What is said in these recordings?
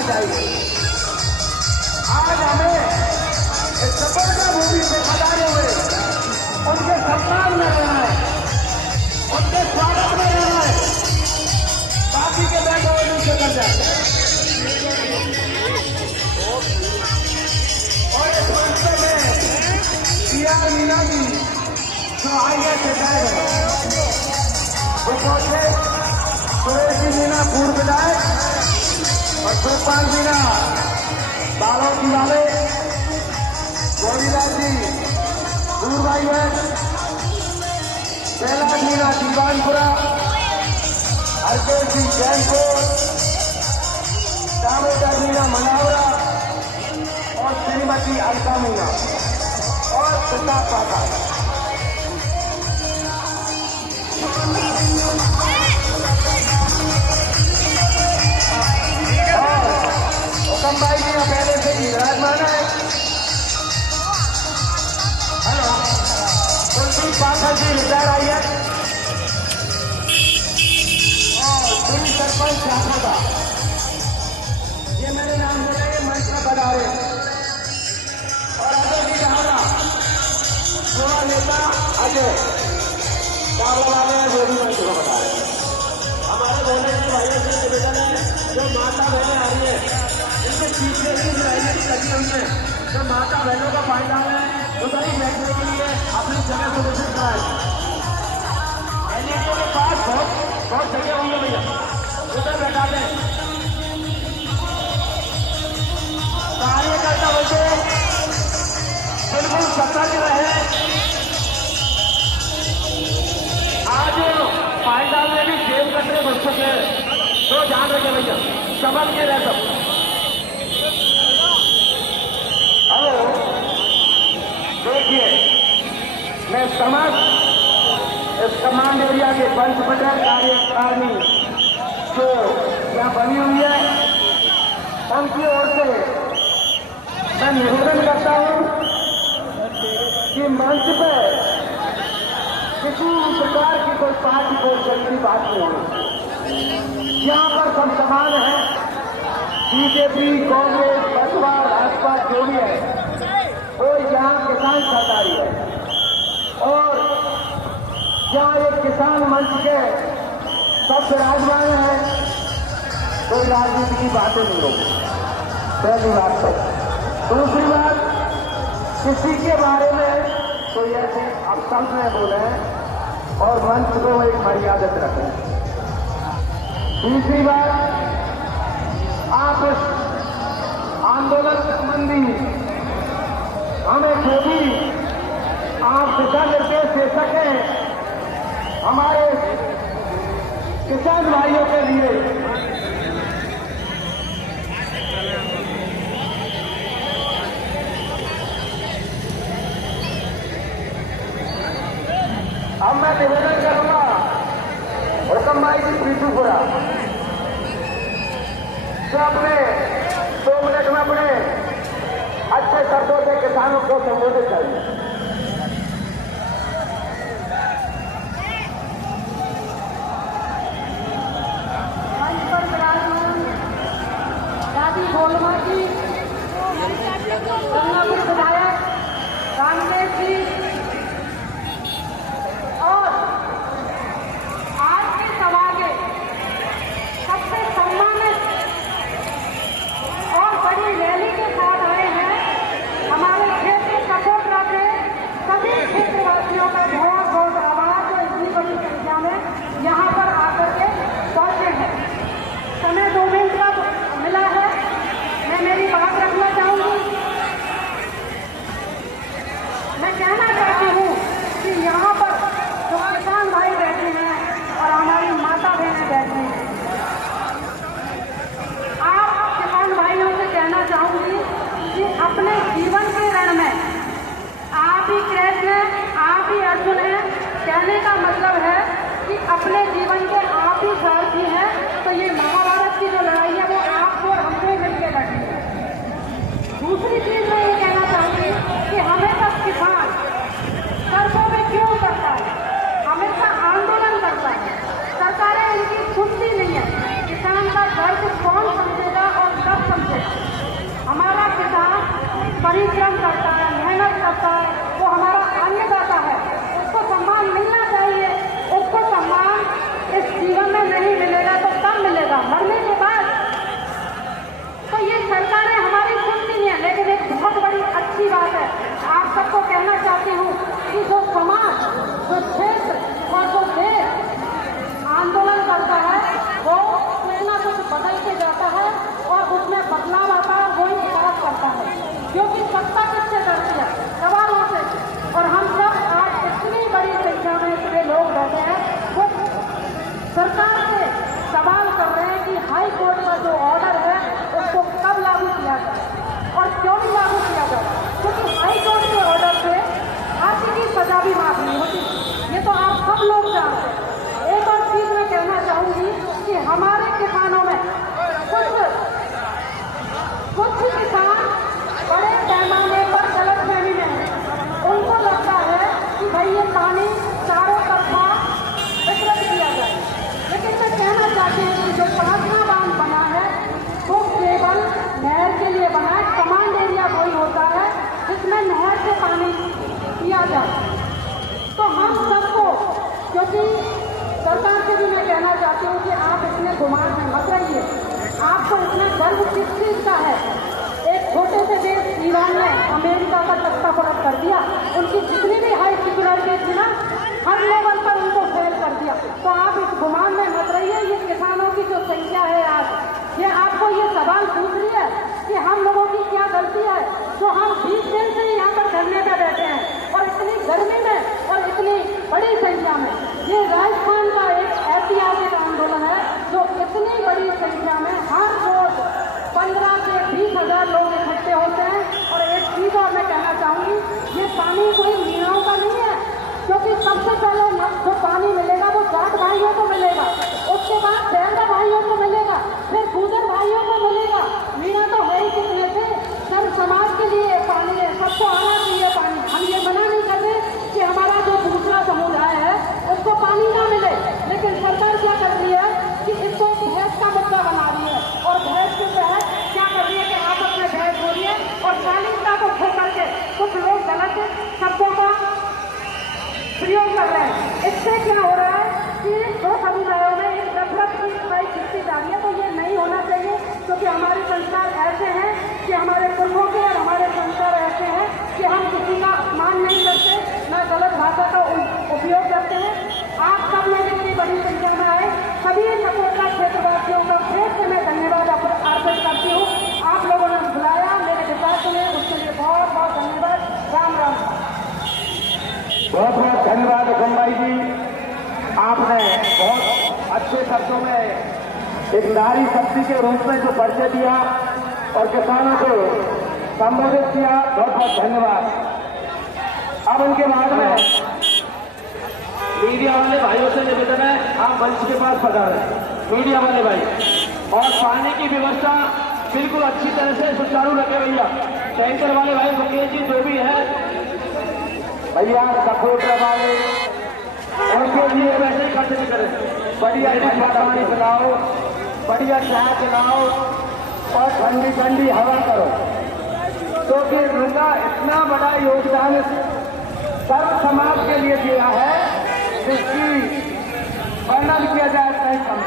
होना चाहिए। आज हमें इस सफलता भूमि से खड़े हुए उनके सम्मान में रहना है, उनके स्वागत में रहना है। बाकी के बैठे हुए नीचे कर जाए और इस मंच में पिया मीना जी जो आइए से जाएगा वो पहुंचे। सुरेश जी मीना पूर्व विधायक और सुखपाल मीना बालों की वाले, गौरीलाल जी दूर भाई है, कैलाश मीना दीवानपुरा, हरकेश जी जैनपुर, दामोदर मीना मनावरा और श्रीमती अलका मीना और प्रताप पाठा। हुकम भाई जी पहले से ही विराजमान है। हेलो, कुलदीप पाठक जी रिटायर आई है और पूरी सरपंच झाखोदा, ये मेरे नाम से गए मंच में पधारे और अजय जी सहारा युवा नेता अजय चावला वाले जो भी मंच को बता रहे हैं। हमारे बोलने के भाइयों से निवेदन है, जो माता बहनें आ रही है इनके पीछे की राजनीतिक कटियों में जो माता बहनों का फायदा है उधर ही बैठने के लिए अपनी जगह सुनिश्चित कराए। एनएचओ के पास बहुत जगह होंगे भैया, उधर बैठा दें। कार्यकर्ता बचे बिल्कुल सतर्क रहे। आज फायदा में भी जेब कतरे बच्चों के तो ध्यान रखें भैया, संभल के रह सब। हेलो, देखिए मैं समस्त इस कमांड एरिया के पंच पटेल कार्यकारिणी जो यहाँ बनी हुई है उनकी ओर से मैं निवेदन करता हूँ कि मंच पर किसी प्रकार की कोई पार्टी को जल्दी बात नहीं होगी। यहाँ पर सब समान है, बीजेपी, कांग्रेस, बसपा, भाजपा जो भी है वो यहाँ किसान सरकारी है और यहाँ एक किसान मंच के सब विराजमान है। कोई राजनीति की बातें नहीं होगी, पहली बात तो। दूसरी बात, किसी के बारे में कोई ऐसे अपशब्द में बोले और मंच को एक मर्यादित रखें। तीसरी बात, आप इस आंदोलन संबंधी हमें जो भी आप दिशा निर्देश दे सकें हमारे किसान भाइयों के लिए। अब मैं निवेदन करूंगा हुकम भाई जी पीटूपुरा जो अपने 2 मिनट में अपने अच्छे शब्दों से किसानों को संबोधित करें। गोलमा जी, गंगापुर विधायक कांग्रेस जी और आज के सभा के सबसे सम्मानित और बड़ी रैली के साथ आए हैं हमारे क्षेत्र कठोरा के क्यों नहीं लागू किया जाए? क्योंकि हाई कोर्ट के ऑर्डर से फांसी की सजा भी माफ नहीं होती। ये तो आप सब लोग जानते हैं। एक और चीज मैं कहना चाहूंगी कि हमारे किसानों में कुछ किसान बड़े पैमाने पर गलतफहमी में हैं। उनको लगता है कि भाई ये पानी चारों तरफा वितरित किया जाए, लेकिन मैं कहना चाहती हूँ कि जो 5वां बांध बना है वो केवल नहर के लिए बना है। कमांड एरिया वही होता है जिसमें नहर से पानी पिया जाए। तो हम सबको, क्योंकि सरकार से भी मैं कहना चाहती हूँ कि आप इतने गुमान में मत रहिए। आपको इतना गर्व किस चीज का है? एक छोटे से देश ईरान ने अमेरिका का तख्ता पलट कर दिया। उनकी जितनी भी हाई सिक्योरिटी थी ना, हर लेवल पर उनको फेल कर दिया। तो आप इस गुमान में मत रहिए। ये किसानों की जो संख्या है आज, ये आपको ये सवाल पूछ रही है कि हम लोगों की क्या गलती है जो हम 20 दिन से यहाँ पर धरने पे बैठे हैं और इतनी गर्मी में और इतनी बड़ी संख्या में। ये राजस्थान का एक ऐतिहासिक आंदोलन है जो इतनी बड़ी संख्या में हर रोज 15 से 20 हजार लोग इकट्ठे होते हैं। और एक चीज और मैं कहना चाहूंगी, ये पानी कोई मीणाओं का नहीं है, क्योंकि सबसे पहले जो पानी मिलेगा वो जाट भाइयों को मिलेगा, उसके बाद बैरगा भाइयों को मिलेगा, फिर गुजर भाइयों को मिलेगा। मीणा तो है ही कितने थे। सब समाज के लिए पानी है, सबको आना चाहिए पानी। हम ये मना नहीं करते कि हमारा जो दूसरा समुदाय है उसको पानी ना मिले, लेकिन सरकार क्या कर रही है कि इसको भैंस का मुद्दा बना रही है। और भैंस के तहत क्या कर रही है कि आप अपने भैंस बोलिए और शालीनता को खो करके कुछ लोग गलत शब्दों का प्रयोग कर रहे हैं। इससे क्या हो रहा है कि दो समुदायों में एक नफरत की लड़ाई खिंचती जा रही है। तो ये नहीं होना चाहिए, क्योंकि हमारे संस्कार ऐसे हैं कि हमारे पूर्वों के और हमारे संस्कार ऐसे हैं कि हम किसी का अपमान नहीं करते, न गलत भाषा का उपयोग करते हैं। आप सब लोग इतनी बड़ी संख्या में आए, सभी नकोटा क्षेत्रवासियों का फिर से मैं धन्यवाद अर्पित करती हूँ। आप लोगों ने बुलाया, मेरे विकास में, उसके लिए बहुत बहुत धन्यवाद। राम राम। बहुत बहुत धन्यवाद हुकुम भाई जी। आपने बहुत अच्छे शब्दों में एक नारी शक्ति के रूप में जो परिचय दिया और किसानों को संबोधित किया, बहुत बहुत धन्यवाद। अब उनके बाद में मीडिया वाले भाइयों से निवेदन है, आप मंच के पास पधारें। मीडिया वाले भाई, और पानी की व्यवस्था बिल्कुल अच्छी तरह से सुचारू रखे भैया। टैंकर वाले भाई, मुकेश जी जो भी है भैया, सपोर्टर वाले, उनके लिए वैसे ही खर्च नहीं करें। बढ़िया ठंडा पानी पिलाओ, बढ़िया चाय पिलाओ और ठंडी ठंडी हवा करो। तो फिर उनका इतना बड़ा योगदान सर्व समाज के लिए दिया है जिसकी वर्णन किया जाए नहीं कम।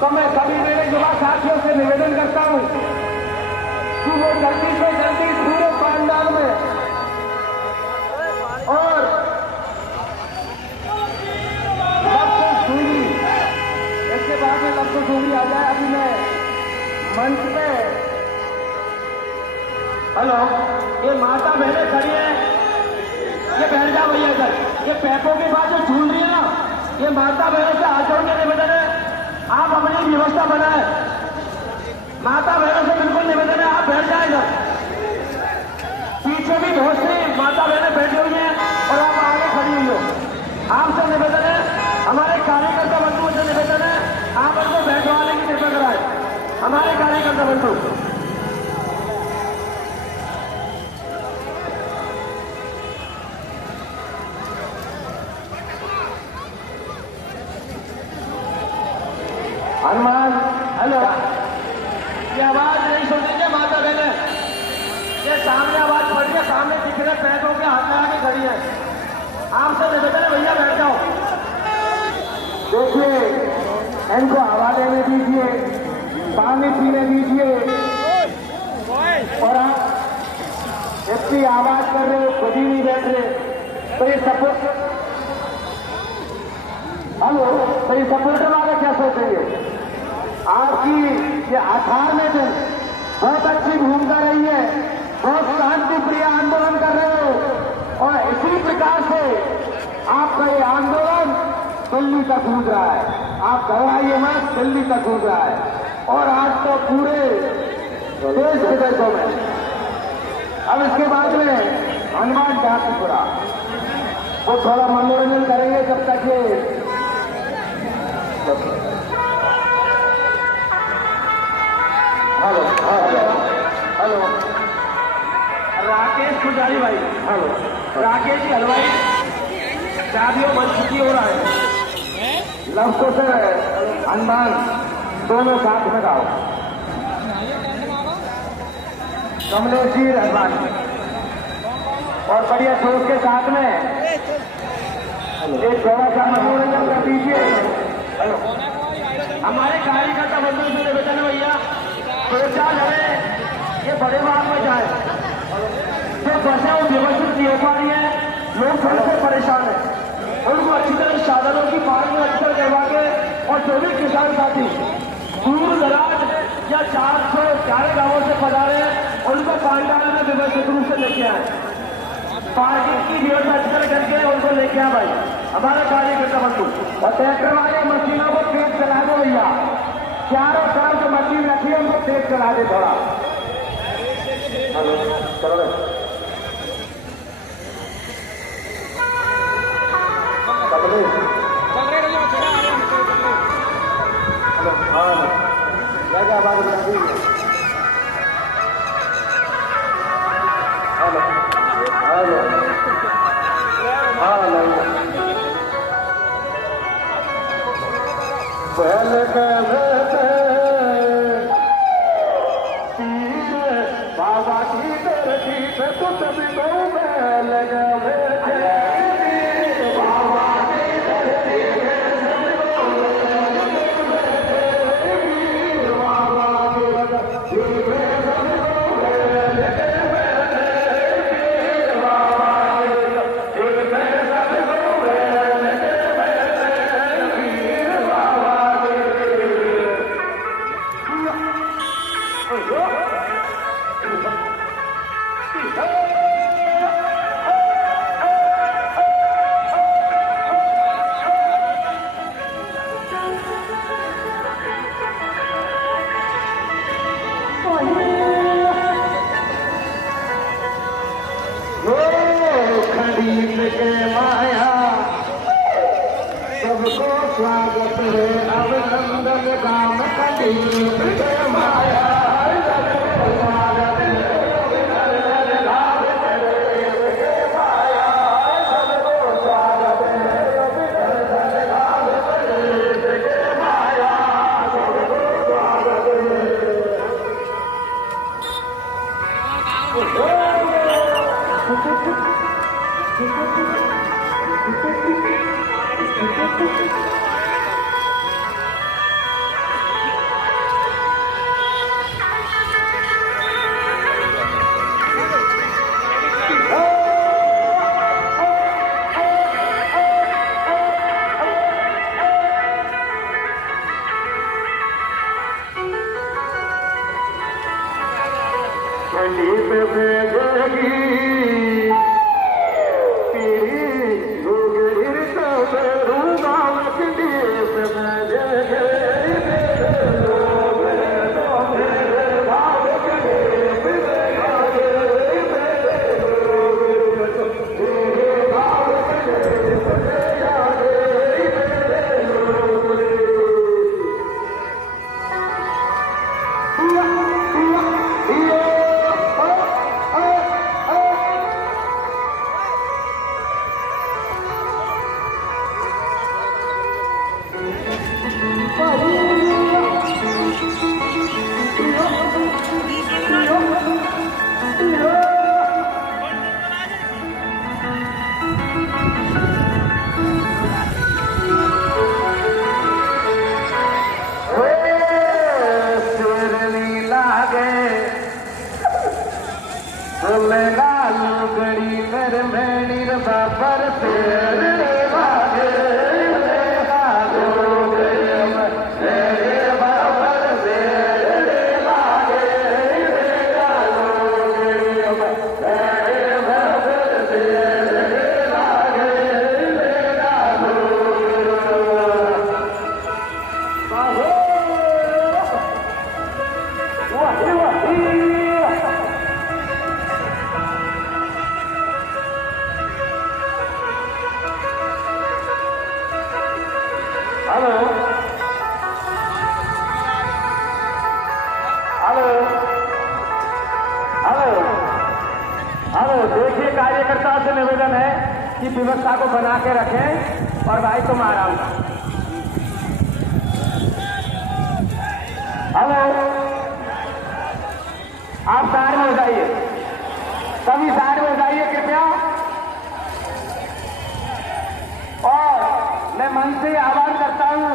तो मैं सभी मेरे युवा साथियों से निवेदन करता हूं कि वो जल्दी से जल्दी पूरे पांडाल में और लफ्ज़-ए-सूरी, इसके बाद में लफ्ज़-ए-सूरी आ जाए। अभी मैं मंच पे, हेलो, ये माता बहनें खड़ी है, ये बैठ जाओ भैया इधर। ये पैपों के बाद जो झूल रही है ना, ये माता बहनों से हाथ जोड़ के निवेदन है, आप अपनी व्यवस्था बनाए। माता बहनों से बिल्कुल निवेदन है, आप बैठ जाए इधर। पीछे भी बहुत सी माता बहनें बैठी हुई हैं और आप आगे खड़ी हुई हो। आपसे निवेदन है, हमारे कार्यकर्ता बंधुओं से निवेदन है, आप उनको बैठवाने की कृपा कराएं। हमारे कार्यकर्ता बंधु, हनुमान, हेलो, ये आवाज नहीं सुन रही है माता बहने? ये सामने आवाज पड़ रही है, सामने दिख रहे पैरों के हाथ लगा के खड़ी है। आपसे निवेदन है भैया बैठ जाओ। देखिए, इनको हवा लेने दीजिए, पानी पीने दीजिए, और आप इतनी आवाज कर रहे हो, खुद ही नहीं बैठ रहे। तो ये सपोर्ट, हेलो, तो ये सपोर्टर वाले क्या सोचेंगे? आपकी ये 18वें दिन बहुत अच्छी भूमिका रही है, बहुत शांति प्रिय आंदोलन कर रहे हो और इसी प्रकार से आपका ये आंदोलन दिल्ली तक कूद रहा है। आप घबराइए मत, दिल्ली तक कूद रहा है। और आज तो पूरे तेज विदेशों में। अब इसके बाद में हनुमान झांसीपुरा वो थोड़ा मनोरंजन करेंगे जब तक ये हेलो हेलो हेलो राकेश पुजारी भाई, हेलो राकेश जी हलवाई, शादियों बन चुकी हो रहा है। लफ्जों से हनुमान दोनों साथ में गाओ। कमलेश जी रहमान और बढ़िया शोक के साथ में एक थोड़ा सा मनोरंजन कर दीजिए। हेलो हमारे कार्यकर्ता बंधु से निवेदन भैया सोचा लगे ये बड़े बाग में जाए, जो बसें वो व्यवस्थित नहीं हो पा रही है, लोग थोड़े से परेशान है, उनको अच्छी तरह साधनों की पार्किंग अच्छी तरह करवा के, और जो भी किसान साथी दूर दराज या 411 गांवों से पधारे हैं उनको पांडाला में व्यवस्थित रूप से लेके आए, पार्किंग की व्यवस्था अच्छी तरह करके उनको लेके आए भाई हमारा कार्यकर्ता बंधु। और ट्रैक्टर वाले मशीनों को तेज चला दो भैया, चारों तरफ जो मशीन रखी है उनको तेज चला दे थोड़ा। हेलो चलो आवाज बना दी। हेलो हेलो हेलो पहले बाबा की तरफी से कुछ भी दो बैल गए के माया सबको स्वागत है अभिनंदन गाम खंडीर के माया सबको स्वागत है अभिनंदन गाम खंडीर के माया सबको स्वागत है अभिनंदन गाम खंडीर के माया सबको स्वागत है। निवेदन है कि व्यवस्था को बना के रखें और भाई तुम आराम करो। हेलो, आप साइड में हो जाइए, सभी साइड में हो जाइए कृपया। और मैं मन से आह्वान करता हूं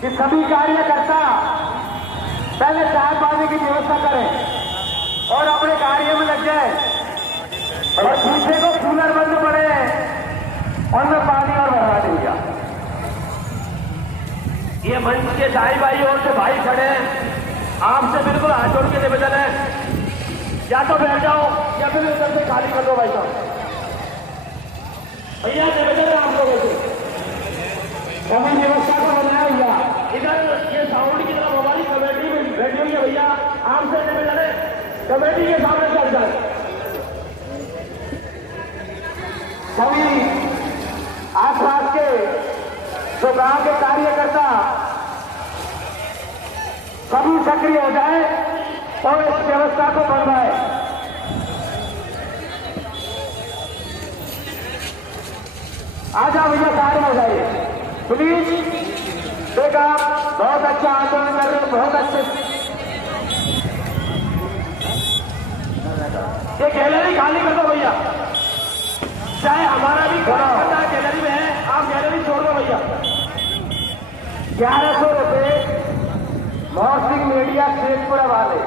कि सभी कार्यकर्ता पहले चाय पानी की व्यवस्था करें और अपने कार्य में लग जाए और पीछे को कूलर बंद पड़े उनमें पानी और भरवा देंगे। ये मंच के दाई भाई और से भाई खड़े हैं, आपसे बिल्कुल हाथ जोड़ के निवेदन है, या तो बैठ जाओ या फिर उधर से खाली कर दो भाई साहब। भैया निवेदन है आप लोगों से, कभी व्यवस्था को बनाया भैया। इधर ये साउंड की तरफ हमारी कमेटी में बैठी हुई है भैया, आपसे निवेदन है कमेटी के सामने चल जाए। सभी आसपास के जो गांव के कार्यकर्ता सभी सक्रिय हो जाए और इस व्यवस्था को बढ़ाए। आ जाओ भैया, साइड में हो जाइए प्लीज। देखा, बहुत अच्छा आंदोलन कर रहे हो, बहुत अच्छे। ये गैलरी खाली कर दो भैया, चाहे हमारा भी खड़ा गैलरी में है, आप गैलरी छोड़ दो भैया। 1100 रुपए मॉर्निंग मीडिया शेखपुरा वाले